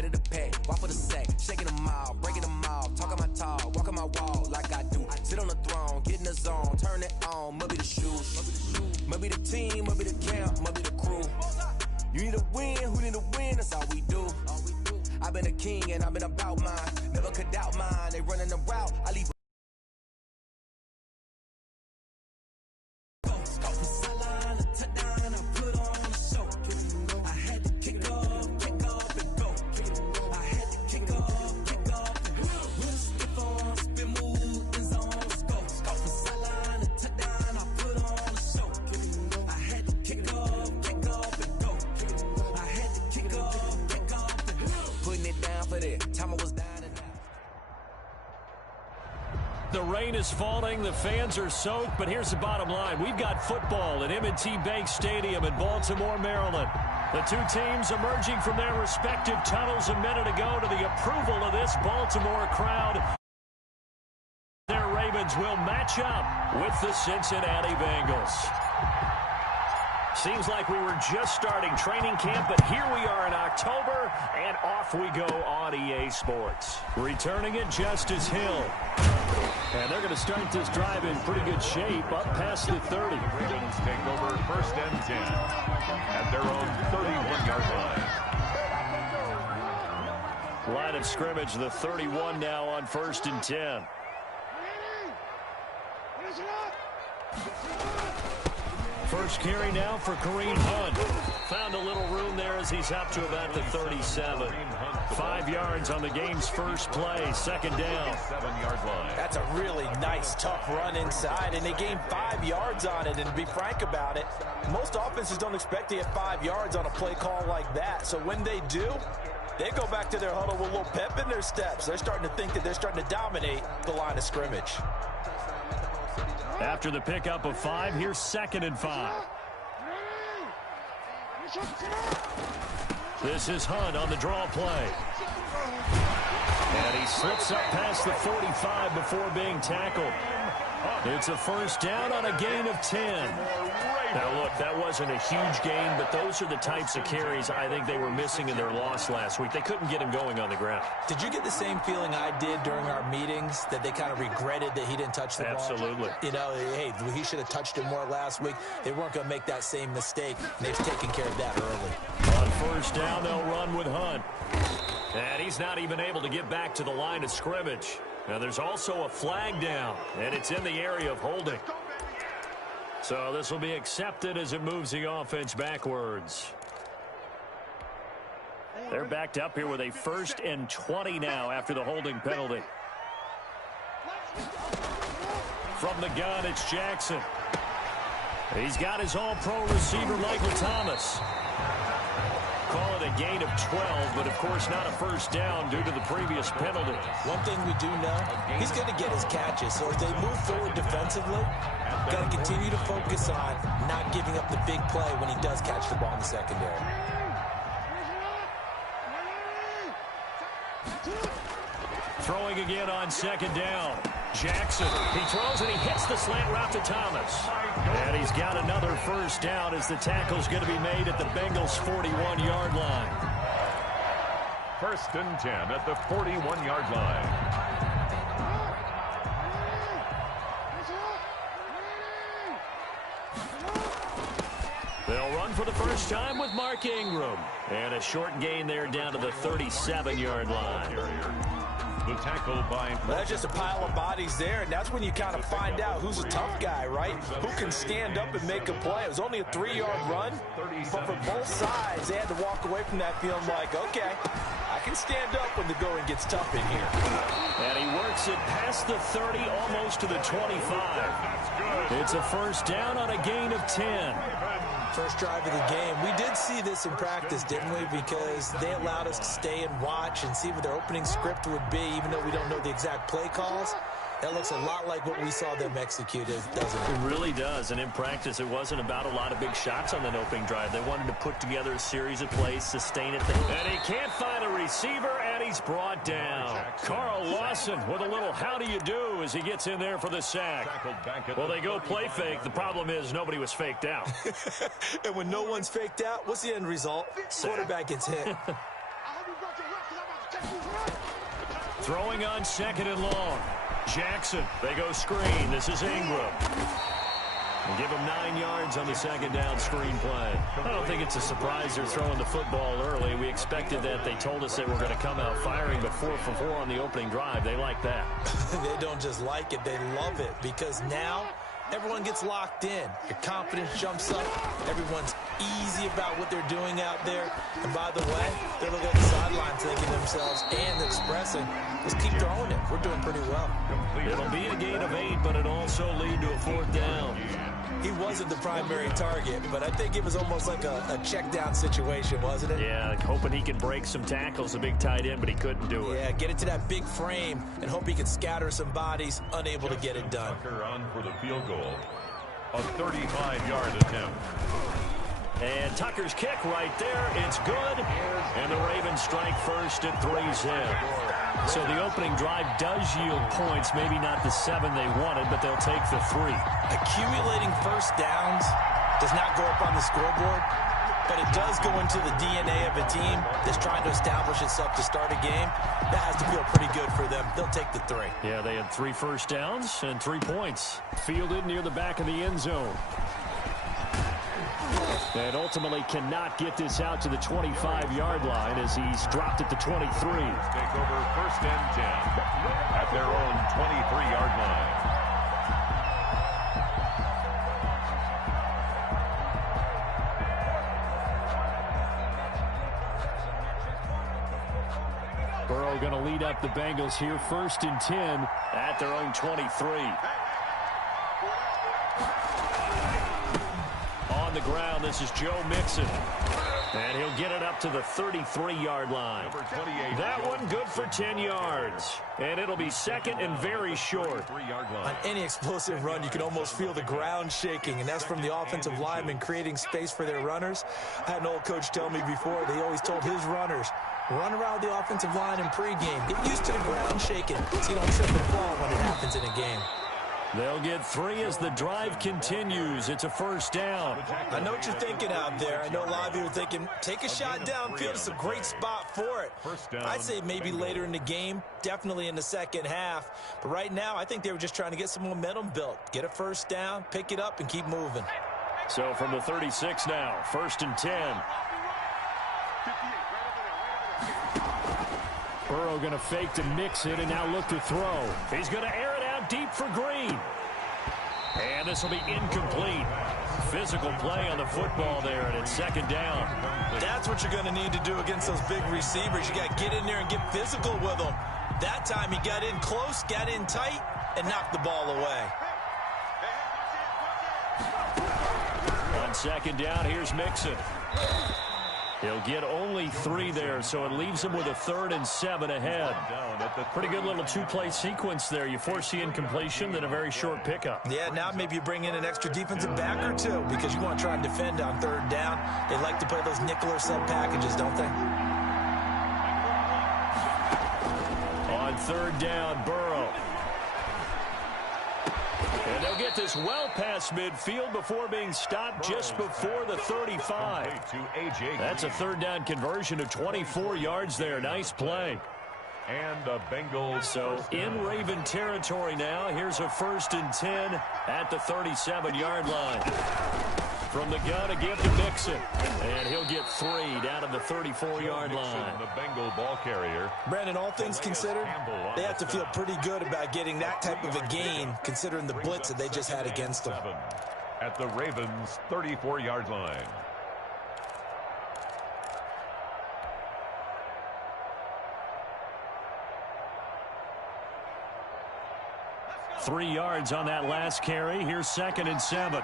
get it a pack, walk for the sack, shaking them all, breaking them all, talking my talk, walking my wall like I do. Sit on the throne, get in the zone, turn it on, maybe the shoes, maybe the team, maybe the camp, maybe the crew. You need a win, who need a win, that's all we do. I've been a king and I've been about mine, never could doubt mine, they running the route, I leave. The rain is falling, the fans are soaked, but here's the bottom line. We've got football at M&T Bank Stadium in Baltimore, Maryland. The two teams emerging from their respective tunnels a minute ago to the approval of this Baltimore crowd. Their Ravens will match up with the Cincinnati Bengals. Seems like we were just starting training camp, but here we are in October, and off we go on EA Sports. Returning it, Justice Hill. And they're going to start this drive in pretty good shape, up past the 30. Ravens take over 1st and 10 at their own 31-yard line. Line of scrimmage, the 31 now on 1st and 10. First carry now for Kareem Hunt. Found a little room there as he's up to about the 37. 5 yards on the game's first play, 2nd down. 7-yard line. That's a really nice, tough run inside, and they gained 5 yards on it. And to be frank about it, most offenses don't expect to get 5 yards on a play call like that. So when they do, they go back to their huddle with a little pep in their steps. They're starting to think that they're starting to dominate the line of scrimmage. After the pickup of 5, here's 2nd and 5. This is Hunt on the draw play. And he slips up past the 45 before being tackled. It's a 1st down on a gain of 10. Now, look, that wasn't a huge gain, but those are the types of carries I think they were missing in their loss last week. They couldn't get him going on the ground. Did you get the same feeling I did during our meetings, that they kind of regretted that he didn't touch the ball? Absolutely. You know, hey, he should have touched it more last week. They weren't going to make that same mistake, and they've taken care of that early. On 1st down, they'll run with Hunt. And he's not even able to get back to the line of scrimmage. Now, there's also a flag down, and it's in the area of holding. So this will be accepted as it moves the offense backwards. They're backed up here with a 1st and 20 now after the holding penalty. From the gun, it's Jackson. He's got his all-pro receiver, Michael Thomas. Call it a gain of 12, but of course not a 1st down due to the previous penalty. One thing we do know, he's going to get his catches. So as they move forward defensively, got to continue to focus on not giving up the big play when he does catch the ball in the secondary. Throwing again on 2nd down. Jackson, he throws and he hits the slant route to Thomas. And he's got another 1st down as the tackle's going to be made at the Bengals' 41-yard line. 1st and 10 at the 41-yard line. They'll run for the first time with Mark Ingram. And a short gain there down to the 37-yard line. The tackle by... Well, that's just a pile of bodies there, and that's when you kind of find out who's a tough guy, right? Who can stand up and make a play. It was only a 3-yard run, but for both sides, they had to walk away from that feeling like, okay, I can stand up when the going gets tough in here. And he works it past the 30, almost to the 25. It's a 1st down on a gain of 10. First drive of the game. We did see this in practice, didn't we? Because they allowed us to stay and watch and see what their opening script would be, even though we don't know the exact play calls. That looks a lot like what we saw them execute, doesn't it? It really does. And in practice, it wasn't about a lot of big shots on that opening drive. They wanted to put together a series of plays, sustain it. And he can't find a receiver, and he's brought down. Carl Lawson with a little how do you do as he gets in there for the sack. Well, they go play fake. The problem is nobody was faked out. And when no one's faked out, what's the end result? Quarterback gets hit. Throwing on second and long. Jackson, they go screen. This is Ingram. And give him 9 yards on the second down screen play. I don't think it's a surprise they're throwing the football early. We expected that. They told us they were going to come out firing, but 4 for 4 on the opening drive. They like that. They don't just like it. They love it because now everyone gets locked in. Your confidence jumps up. Everyone's easy about what they're doing out there. And by the way, they're looking at the sidelines thinking to themselves and expressing, let's keep throwing it. We're doing pretty well. It'll be a gain of 8, but it'll also lead to a 4th down. He wasn't the primary target, but I think it was almost like a check down situation, wasn't it? Yeah, hoping he could break some tackles, a big tight end, but he couldn't do it. Yeah, get it to that big frame and hope he could scatter some bodies, unable to get it done. Tucker on for the field goal. A 35-yard attempt. And Tucker's kick right there. It's good. And the Ravens strike first at 3-zip. So the opening drive does yield points. Maybe not the 7 they wanted, but they'll take the 3. Accumulating first downs does not go up on the scoreboard, but it does go into the DNA of a team that's trying to establish itself to start a game. That has to feel pretty good for them. They'll take the 3. Yeah, they had 3 first downs and 3 points. Fielded near the back of the end zone. And ultimately cannot get this out to the 25-yard line as he's dropped at the 23. Take over first and 10 at their own 23-yard line. Burrow going to lead up the Bengals here, first and 10 at their own 23. On the ground, this is Joe Mixon. And he'll get it up to the 33-yard line. That one good for 10 yards. And it'll be second and very short. On any explosive run, you can almost feel the ground shaking, and that's from the offensive linemen creating space for their runners. I had an old coach tell me before, they always told his runners, run around the offensive line in pregame. Get used to the ground shaking so you don't trip and fall when it happens in a game. They'll get 3 as the drive continues. It's a first down. I know what you're thinking out there. I know a lot of you are thinking, take a shot downfield. It's a great spot for it. I'd say maybe later in the game, definitely in the second half. But right now, I think they were just trying to get some momentum built. Get a first down, pick it up, and keep moving. So from the 36 now, first and 10. Burrow going to fake to mix it and now look to throw. He's going to air it out deep for Green. And this will be incomplete. Physical play on the football there, and it's second down. That's what you're going to need to do against those big receivers. You got to get in there and get physical with them. That time he got in close, got in tight, and knocked the ball away. On second down, here's Mixon. He'll get only 3 there, so it leaves him with a 3rd and 7 ahead. Pretty good little 2-play sequence there. You force the incompletion, then a very short pickup. Yeah, now maybe you bring in an extra defensive back or 2 because you want to try and defend on 3rd down. They like to play those nickel or sub packages, don't they? On 3rd down, Burrow. And they'll get this well past midfield before being stopped just before the 35. That's a 3rd down conversion of 24 yards there. Nice play. And the Bengals. So in Raven territory now. Here's a 1st and 10 at the 37-yard line. From the gun, a give to Mixon. And he'll get 3 down at the 34-yard line. The Bengal ball carrier. Brandon, all things considered, they have to feel pretty good about getting that type of a gain, considering the blitz that they just had against them. At the Ravens' 34-yard line. Three yards on that last carry. Here's 2nd and 7.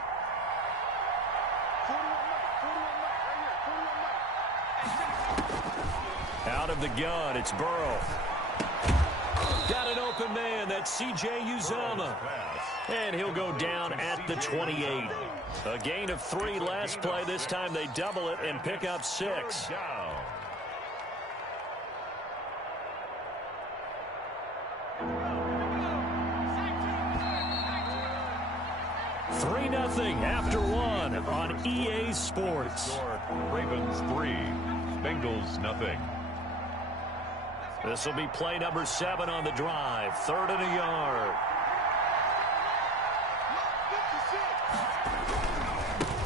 Out of the gun, it's Burrow. Got an open man, that's C.J. Uzomah. And he'll go down at the 28. A gain of 3 last play. This time they double it and pick up 6. 3-0 after 1 on EA Sports. Ravens 3, Bengals 0. This will be play number 7 on the drive. 3rd and a yard.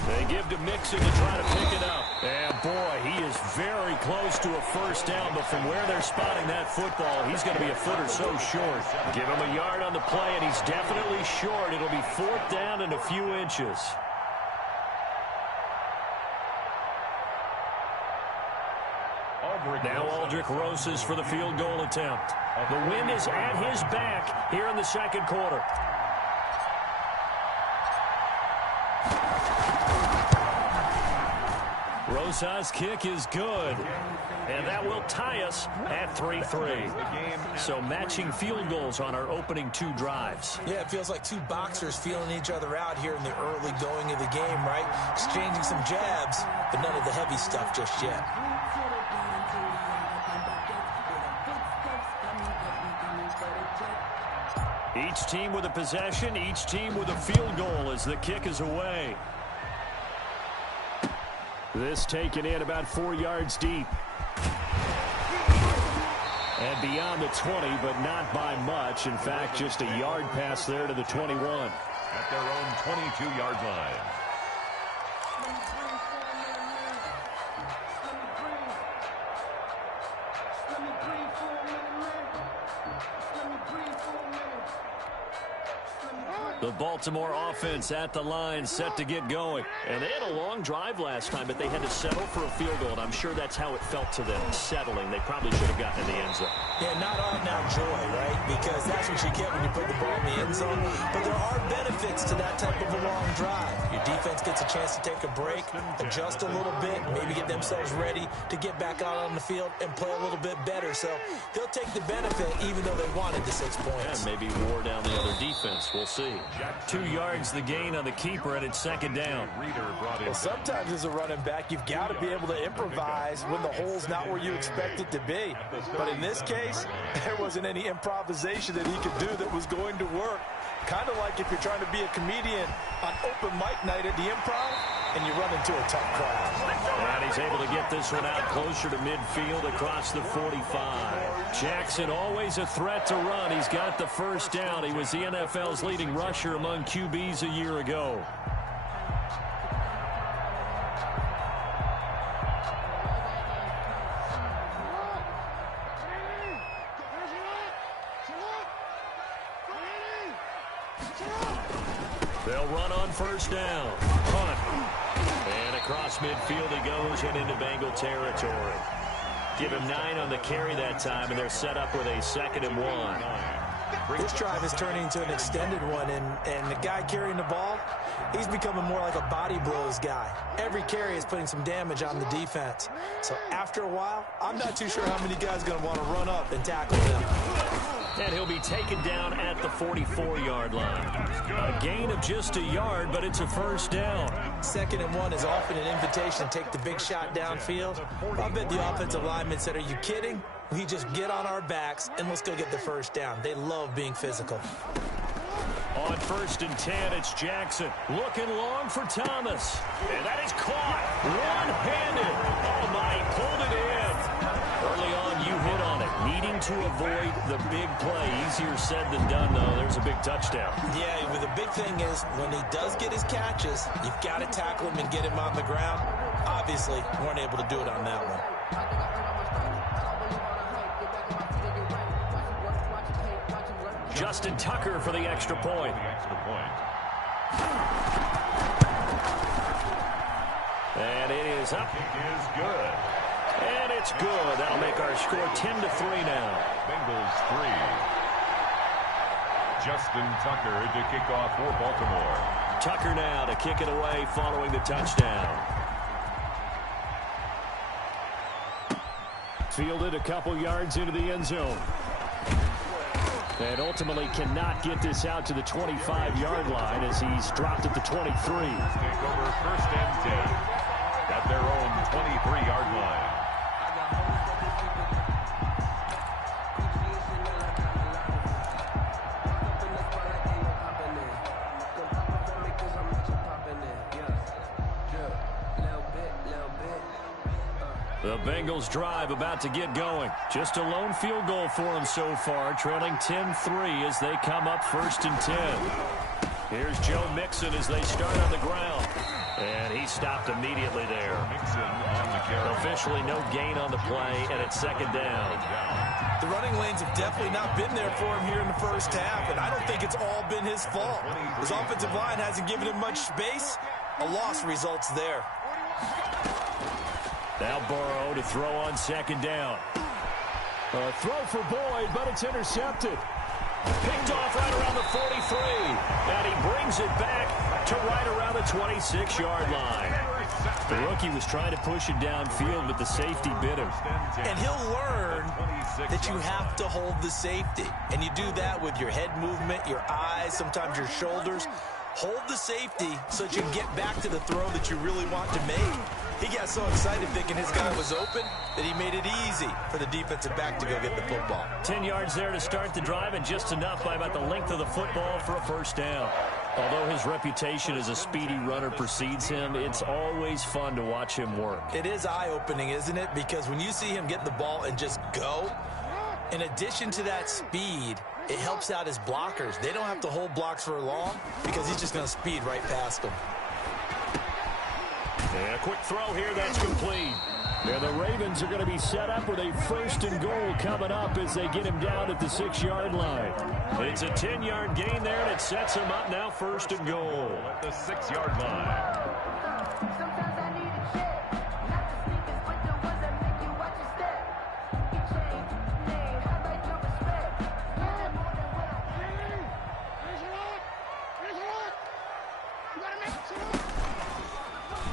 They give to Mixon to try to pick it up. And boy, he is very close to a first down, but from where they're spotting that football, he's going to be a foot or so short. Give him a yard on the play, and he's definitely short. It'll be 4th down and a few inches. Now Aldrich Rosas for the field goal attempt. The wind is at his back here in the second quarter. Rosas' kick is good. And that will tie us at 3-3. So matching field goals on our opening 2 drives. Yeah, it feels like 2 boxers feeling each other out here in the early going of the game, right? Exchanging some jabs, but none of the heavy stuff just yet. Each team with a possession, each team with a field goal as the kick is away. This taken in about 4 yards deep. And beyond the 20, but not by much. In fact, just a yard pass there to the 21. At their own 22-yard line. The Baltimore offense at the line, set to get going. And they had a long drive last time, but they had to settle for a field goal, and I'm sure that's how it felt to them, settling. They probably should have gotten in the end zone. Yeah, not all now joy, right? Because that's what you get when you put the ball in the end zone. But there are benefits to that type of a long drive. Your defense gets a chance to take a break, adjust a little bit, maybe get themselves ready to get back out on the field and play a little bit better. So they'll take the benefit even though they wanted the 6 points. And maybe wore down the other defense. We'll see. 2 yards the gain on the keeper, and it's 2nd down. Well, sometimes as a running back, you've got to be able to improvise when the hole's not where you expect it to be. But in this case, there wasn't any improvisation that he could do that was going to work. Kind of like if you're trying to be a comedian on open mic night at the Improv and you run into a tough crowd. And he's able to get this one out closer to midfield across the 45. Jackson always a threat to run. He's got the first down. He was the NFL's leading rusher among QBs a year ago. They'll run on first down. Punt. And across midfield he goes and into Bengal territory. Give him 9 on the carry that time, and they're set up with a 2nd and 1. This drive is turning into an extended one, and the guy carrying the ball, he's becoming more like a body blows guy. Every carry is putting some damage on the defense. So after a while, I'm not too sure how many guys are going to want to run up and tackle him. And he'll be taken down at the 44-yard line. A gain of just a yard, but it's a first down. 2nd and 1 is often an invitation to take the big shot downfield. I bet the offensive linemen said, are you kidding? We just get on our backs and let's go get the first down. They love being physical. On 1st and 10, it's Jackson. Looking long for Thomas. And that is caught. One-handed. Oh, my, he pulled it in. Early on, you hit on it. Needing to avoid the big play. Easier said than done, though. There's a big touchdown. Yeah, but the big thing is when he does get his catches, you've got to tackle him and get him on the ground. Obviously, weren't able to do it on that one. Justin Tucker for the extra point. And it is up. It is good. And it's good. That'll make our score 10-3 now. Bengals 3. Justin Tucker to kick off for Baltimore. Tucker now to kick it away following the touchdown. Fielded a couple yards into the end zone. And ultimately cannot get this out to the 25-yard line as he's dropped at the 23. Take over 1st and 10 at their own 23-yard line. The Bengals drive about to get going. Just a lone field goal for them so far, trailing 10-3 as they come up 1st and 10. Here's Joe Mixon as they start on the ground. And he stopped immediately there. Mixon on the carry. Officially no gain on the play, and it's 2nd down. The running lanes have definitely not been there for him here in the first half, and I don't think it's all been his fault. His offensive line hasn't given him much space. A loss results there. Now Burrow to throw on 2nd down. A throw for Boyd, but it's intercepted. Picked off right around the 43. And he brings it back to right around the 26-yard line. The rookie was trying to push it downfield, but the safety bit him. And he'll learn that you have to hold the safety. And you do that with your head movement, your eyes, sometimes your shoulders. Hold the safety so that you can get back to the throw that you really want to make. He got so excited thinking his guy was open that he made it easy for the defensive back to go get the football. 10 yards there to start the drive, and just enough by about the length of the football for a 1st down. Although his reputation as a speedy runner precedes him, it's always fun to watch him work. It is eye-opening, isn't it? Because when you see him get the ball and just go, in addition to that speed, it helps out his blockers. They don't have to hold blocks for long because he's just going to speed right past them. And a quick throw here, that's complete. And the Ravens are going to be set up with a 1st and goal coming up as they get him down at the 6-yard line. It's a 10-yard gain there, and it sets him up now 1st and goal. At the 6-yard line.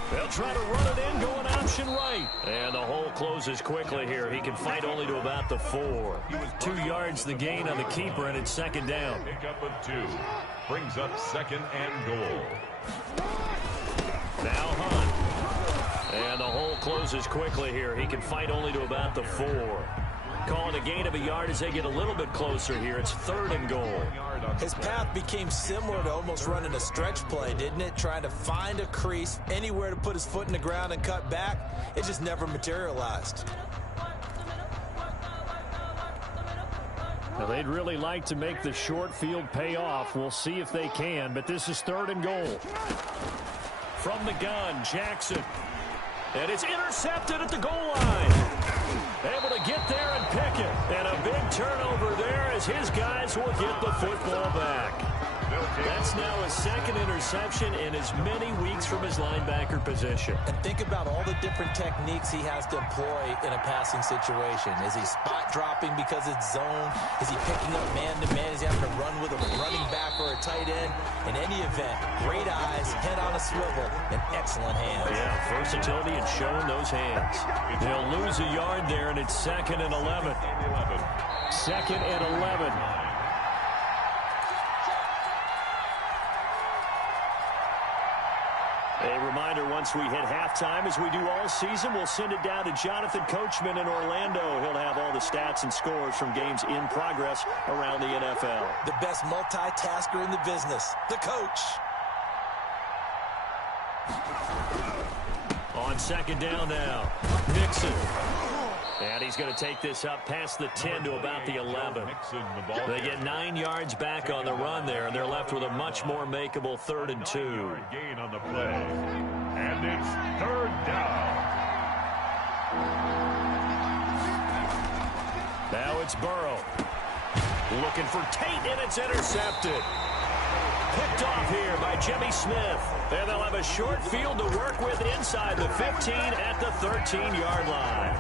They'll try to run it in, going option right. And the hole closes quickly here. He can fight only to about the 4. 2 yards the gain on the keeper, and it's 2nd down. Pickup of 2. Brings up 2nd and goal. Now Hunt. And the hole closes quickly here. He can fight only to about the 4. Calling a gain of a yard as they get a little bit closer here. It's 3rd and goal. His path became similar to almost running a stretch play, didn't it? Trying to find a crease, anywhere to put his foot in the ground and cut back. It just never materialized. Now, they'd really like to make the short field pay off. We'll see if they can, but this is 3rd and goal. From the gun, Jackson. And it's intercepted at the goal line. Able to get there and pick it. And a big turnover there as his guys will get the football back. That's now his 2nd interception in as many weeks from his linebacker position. And think about all the different techniques he has to employ in a passing situation. Is he spot dropping because it's zone? Is he picking up man-to-man? Is he having to run with a running back or a tight end? In any event, great eyes, head on a swivel, and excellent hands. Yeah, versatility and showing those hands. They'll lose a yard there, and it's 2nd and 11. 2nd and 11. A reminder, once we hit halftime, as we do all season, we'll send it down to Jonathan Coachman in Orlando. He'll have all the stats and scores from games in progress around the NFL. The best multitasker in the business, the coach. On 2nd down now, Nixon. And he's going to take this up past the 10 to about the 11. They get 9 yards back on the run there, and they're left with a much more makeable 3rd and 2. Gain on the play. And it's 3rd down. Now it's Burrow. Looking for Tate, and it's intercepted. Picked off here by Jimmy Smith. And they'll have a short field to work with inside the 15 at the 13-yard line.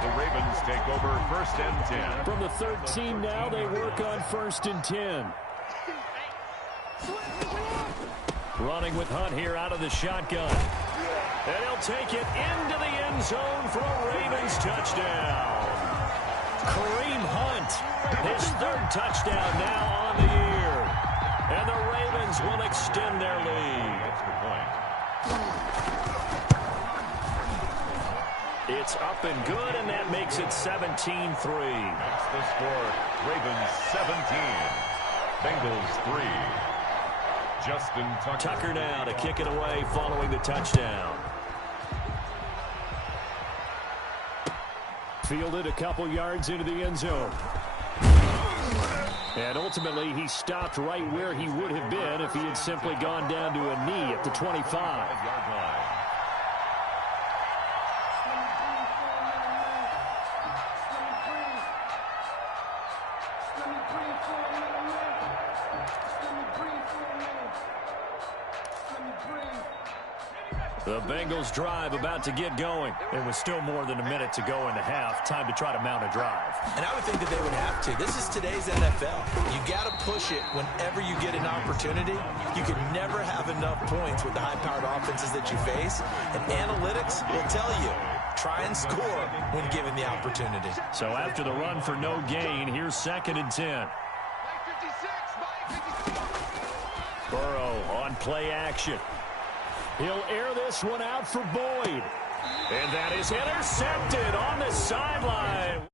The Ravens take over 1st and 10. From the 13 now, they work on 1st and 10. Running with Hunt here out of the shotgun. And he'll take it into the end zone for a Ravens touchdown. Kareem Hunt, his 3rd touchdown now on the year. And the Ravens will extend their lead. Extra point. It's up and good, and that makes it 17-3. That's the score. Ravens 17. Bengals 3. Justin Tucker. Tucker now to kick it away following the touchdown. Fielded a couple yards into the end zone. And ultimately, he stopped right where he would have been if he had simply gone down to a knee at the 25-yard line. The Bengals drive about to get going. It was still more than a minute to go in the half. Time to try to mount a drive. And I would think that they would have to. This is today's NFL. You got to push it whenever you get an opportunity. You can never have enough points with the high-powered offenses that you face. And analytics will tell you, try and score when given the opportunity. So after the run for no gain, here's 2nd and 10. Burrow on play action. He'll air this one out for Boyd. And that is intercepted on the sideline.